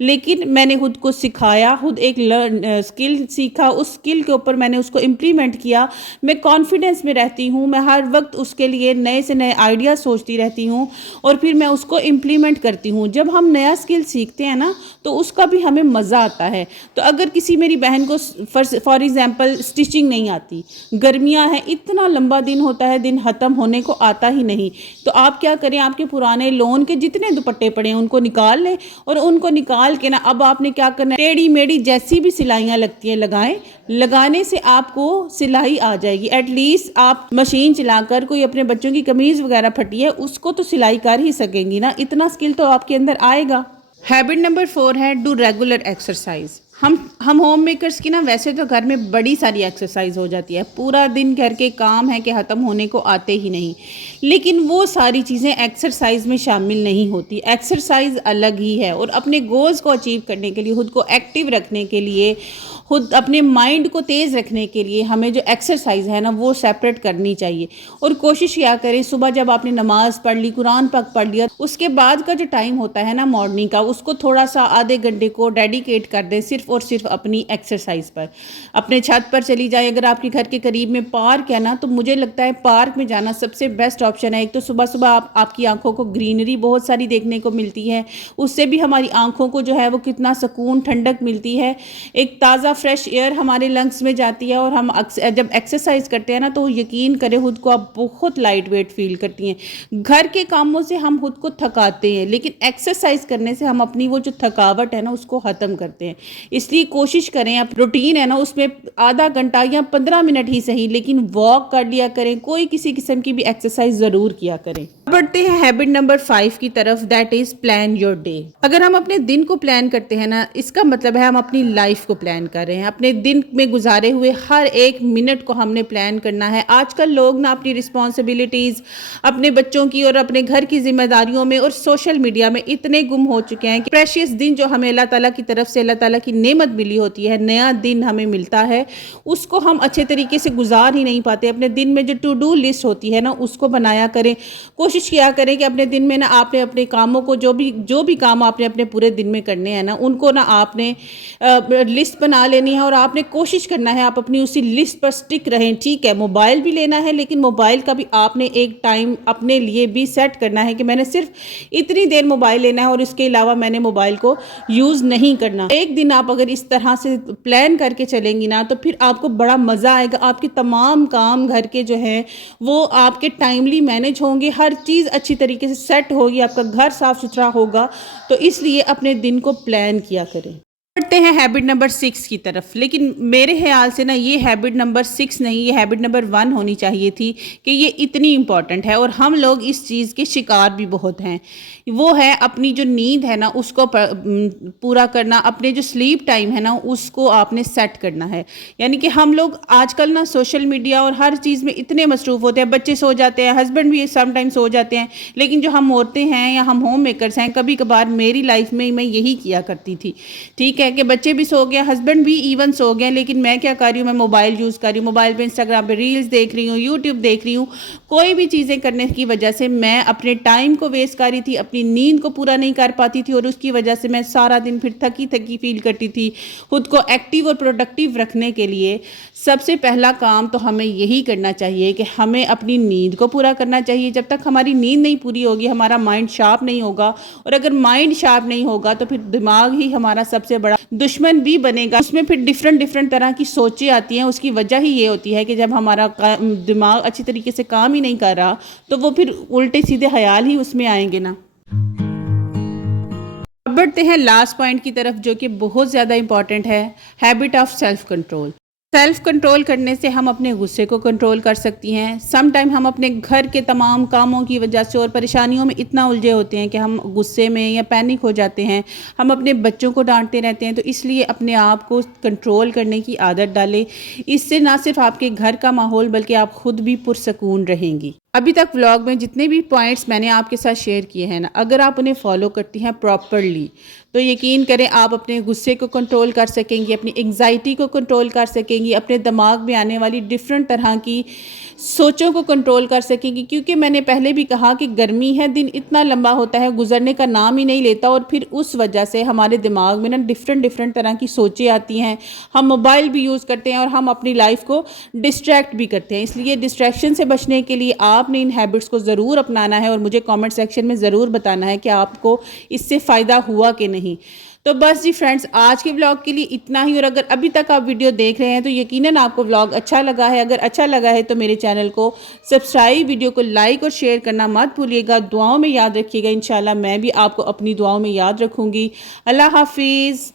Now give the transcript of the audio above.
لیکن میں نے خود کو سکھایا، خود ایک اسکل سیکھا، اس اسکل کے اوپر میں نے اس کو امپلیمنٹ کیا۔ میں کانفیڈنس میں رہتی ہوں، میں ہر وقت اس کے لیے نئے سے نئے آئیڈیا سوچتی رہتی ہوں اور پھر میں اس کو امپلیمنٹ کرتی ہوں۔ جب ہم نیا اسکل سیکھتے ہیں نا تو اس کا بھی ہمیں مزہ آتا ہے۔ تو اگر کسی میری بہن کو فار ایگزامپل اسٹیچنگ نہیں آتی، گرمیاں ہیں، اتنا لمبا دن ہوتا ہے، دن ختم ہونے کو آتا ہی نہیں، تو آپ کیا کریں، آپ کے پرانے لون کے جتنے دوپٹے پڑے ہیں ان کو نکال لیں، اور ان کو نکال کے نا اب آپ نے کیا کرنا ہے، ٹیڑھی میڑھی جیسی بھی سلائیاں لگتی ہیں لگائیں، لگانے سے آپ کو سلائی آ جائے گی۔ ایٹ لیسٹ آپ مشین چلا کر کوئی اپنے بچوں کی قمیض وغیرہ پھٹی ہے اس کو تو سلائی کر ہی سکیں گی نا، اتنا اسکل تو آپ کے اندر آئے گا۔ ہیبٹ نمبر 4 ہے ڈو ریگولر ایکسرسائز۔ ہم ہوم میکرز کی نا ویسے تو گھر میں بڑی ساری ایکسرسائز ہو جاتی ہے، پورا دن گھر کے کام ہے کہ ختم ہونے کو آتے ہی نہیں، لیکن وہ ساری چیزیں ایکسرسائز میں شامل نہیں ہوتی۔ ایکسرسائز الگ ہی ہے، اور اپنے گولز کو اچیو کرنے کے لیے، خود کو ایکٹیو رکھنے کے لیے، خود اپنے مائنڈ کو تیز رکھنے کے لیے ہمیں جو ایکسرسائز ہے نا وہ سیپریٹ کرنی چاہیے۔ اور کوشش کیا کریں صبح جب آپ نے نماز پڑھ لی، قرآن پاک پڑھ لیا، اس کے بعد کا جو ٹائم ہوتا ہے نا مارننگ کا، اس کو تھوڑا سا آدھے گھنٹے کو ڈیڈیکیٹ کر دیں صرف اور صرف اپنی ایکسرسائز پر۔ اپنے چھت پر چلی جائیں، اگر آپ کے گھر کے قریب میں پارک ہے نا تو مجھے لگتا ہے پارک میں جانا سب سے بیسٹ آپشن ہے۔ ایک تو صبح صبح آپ کی آنکھوں کو گرینری بہت ساری دیکھنے کو ملتی ہے، اس سے بھی ہماری آنکھوں کو جو ہے وہ کتنا سکون ٹھنڈک ملتی ہے، ایک تازہ فریش ایئر ہمارے لنگس میں جاتی ہے، اور ہم جب ایکسرسائز کرتے ہیں نا تو یقین کریں خود کو آپ بہت لائٹ ویٹ فیل کرتی ہیں۔ گھر کے کاموں سے ہم خود کو تھکاتے ہیں، لیکن ایکسرسائز کرنے سے ہم اپنی وہ جو تھکاوٹ ہے نا اس کو ختم کرتے ہیں۔ اس لیے کوشش کریں، آپ روٹین ہے نا اس میں آدھا گھنٹہ یا 15 منٹ ہی صحیح لیکن واک کر لیا کریں، کوئی کسی قسم کی بھی ایکسرسائز ضرور کیا کریں۔ بڑھتے ہیں ہیبٹ نمبر 5 کی طرف، that is plan your day. اگر ہم اپنے دن کو پلان کرتے ہیں نا، اس کا مطلب ہے ہم اپنی لائف کو پلان کر رہے ہیں۔ اپنے دن میں گزارے ہوئے ہر ایک منٹ کو ہم نے پلان کرنا ہے۔ آج کل لوگ نا اپنی رسپانسبلٹیز، اپنے بچوں کی اور اپنے گھر کی ذمہ داریوں میں اور سوشل میڈیا میں اتنے گم ہو چکے ہیں کہ پریشیس دن جو ہمیں اللہ تعالیٰ کی طرف سے، اللہ تعالیٰ کی نعمت ملی ہوتی ہے، نیا دن ہمیں ملتا ہے، اس کو ہم اچھے طریقے سے گزار ہی نہیں پاتے۔ اپنے دن میں جو ٹو ڈو لسٹ ہوتی ہے نا اس کو بنایا کریں، کوشش کیا کریں کہ اپنے دن میں نا آپ نے اپنے کاموں کو جو بھی کام آپ نے اپنے پورے دن میں کرنے ہیں نا ان کو نا آپ نے لسٹ بنا لینی ہے، اور آپ نے کوشش کرنا ہے آپ اپنی اسی لسٹ پر سٹک رہیں۔ ٹھیک ہے، موبائل بھی لینا ہے، لیکن موبائل کا بھی آپ نے ایک ٹائم اپنے لیے بھی سیٹ کرنا ہے کہ میں نے صرف اتنی دیر موبائل لینا ہے اور اس کے علاوہ میں نے موبائل کو یوز نہیں کرنا۔ ایک دن آپ اگر اس طرح سے پلان کر کے چلیں گی نا تو پھر آپ کو بڑا مزہ آئے گا، آپ کے تمام کام گھر کے جو ہیں وہ آپ کے ٹائملی مینج ہوں گے، ہر چیز اچھی طریقے سے سیٹ ہوگی، آپ کا گھر صاف ستھرا ہوگا۔ تو اس لیے اپنے دن کو پلان کیا کریں۔ بڑھتے ہیں ہیبٹ نمبر 6 کی طرف، لیکن میرے خیال سے نا یہ ہیبٹ نمبر 6 نہیں، یہ ہیبٹ نمبر 1 ہونی چاہیے تھی کہ یہ اتنی امپورٹنٹ ہے اور ہم لوگ اس چیز کے شکار بھی بہت ہیں۔ وہ ہے اپنی جو نیند ہے نا اس کو پورا کرنا، اپنے جو سلیپ ٹائم ہے نا اس کو آپ نے سیٹ کرنا ہے۔ یعنی کہ ہم لوگ آج کل نا سوشل میڈیا اور ہر چیز میں اتنے مصروف ہوتے ہیں، بچے سو جاتے ہیں، ہسبینڈ بھی سم ٹائم سو جاتے ہیں، لیکن جو ہم عورتیں ہیں یا ہم ہوم میکرز ہیں، کبھی کبھار میری لائف میں یہی کیا کرتی تھی، ٹھیک ہے کہ بچے بھی سو گئے، ہسبینڈ بھی ایون سو گئے، لیکن میں کیا کر رہی ہوں، میں موبائل یوز کر رہی ہوں، موبائل پہ انسٹاگرام پہ ریلز دیکھ رہی ہوں، یوٹیوب دیکھ رہی ہوں، کوئی بھی چیزیں کرنے کی وجہ سے میں اپنے ٹائم کو ویسٹ کر رہی تھی، اپنی نیند کو پورا نہیں کر پاتی تھی، اور اس کی وجہ سے میں سارا دن پھر تھکی فیل کرتی تھی۔ خود کو ایکٹیو اور پروڈکٹیو رکھنے کے لیے سب سے پہلا کام تو ہمیں یہی کرنا چاہیے کہ ہمیں اپنی نیند کو پورا کرنا چاہیے۔ جب تک ہماری نیند نہیں پوری ہوگی ہمارا مائنڈ شارپ نہیں ہوگا، اور اگر مائنڈ شارپ نہیں ہوگا تو پھر دماغ ہی ہمارا سب سے بڑا دشمن بھی بنے گا۔ اس میں پھر ڈیفرنٹ طرح کی سوچیں آتی ہیں، اس کی وجہ ہی یہ ہوتی ہے کہ جب ہمارا دماغ اچھی طریقے سے کام ہی نہیں کر رہا تو وہ پھر الٹے سیدھے خیال ہی اس میں آئیں گے نا۔ اب بڑھتے ہیں لاسٹ پوائنٹ کی طرف جو کہ بہت زیادہ امپورٹنٹ ہے، habit of self control. Self control کرنے سے ہم اپنے غصے کو کنٹرول کر سکتی ہیں۔ سم ٹائم ہم اپنے گھر کے تمام کاموں کی وجہ سے اور پریشانیوں میں اتنا الجھے ہوتے ہیں کہ ہم غصے میں یا پینک ہو جاتے ہیں، ہم اپنے بچوں کو ڈانٹتے رہتے ہیں۔ تو اس لیے اپنے آپ کو کنٹرول کرنے کی عادت ڈالیں، اس سے نہ صرف آپ کے گھر کا ماحول بلکہ آپ خود بھی پرسکون رہیں گی۔ ابھی تک ولاگ میں جتنے بھی پوائنٹس میں نے آپ کے ساتھ شیئر کیے ہیں نا، اگر آپ انہیں فالو کرتی ہیں پراپرلی تو یقین کریں آپ اپنے غصے کو کنٹرول کر سکیں گی، اپنی انگزائٹی کو کنٹرول کر سکیں گی، اپنے دماغ میں آنے والی ڈیفرنٹ طرح کی سوچوں کو کنٹرول کر سکیں گی. کیونکہ میں نے پہلے بھی کہا کہ گرمی ہے، دن اتنا لمبا ہوتا ہے، گزرنے کا نام ہی نہیں لیتا، اور پھر اس وجہ سے ہمارے دماغ میں نا ڈیفرنٹ طرح کی سوچیں آتی ہیں. ہم موبائل بھی یوز کرتے ہیں اور ہم اپنی لائف کو ڈسٹریکٹ بھی کرتے ہیں. اس لیے ڈسٹریکشن سے بچنے کے لیے آپ نے ان ہیبٹس کو ضرور اپنانا ہے، اور مجھے کامنٹ سیکشن میں ضرور بتانا ہے کہ آپ کو اس سے فائدہ ہوا کہ نہیں. تو بس جی فرینڈز، آج کے ولاگ کے لیے اتنا ہی. اور اگر ابھی تک آپ ویڈیو دیکھ رہے ہیں تو یقیناً آپ کو ولاگ اچھا لگا ہے. اگر اچھا لگا ہے تو میرے چینل کو سبسکرائب، ویڈیو کو لائک اور شیئر کرنا مت بھولیے گا. دعاؤں میں یاد رکھیے گا. انشاءاللہ میں بھی آپ کو اپنی دعاؤں میں یاد رکھوں گی. اللہ حافظ.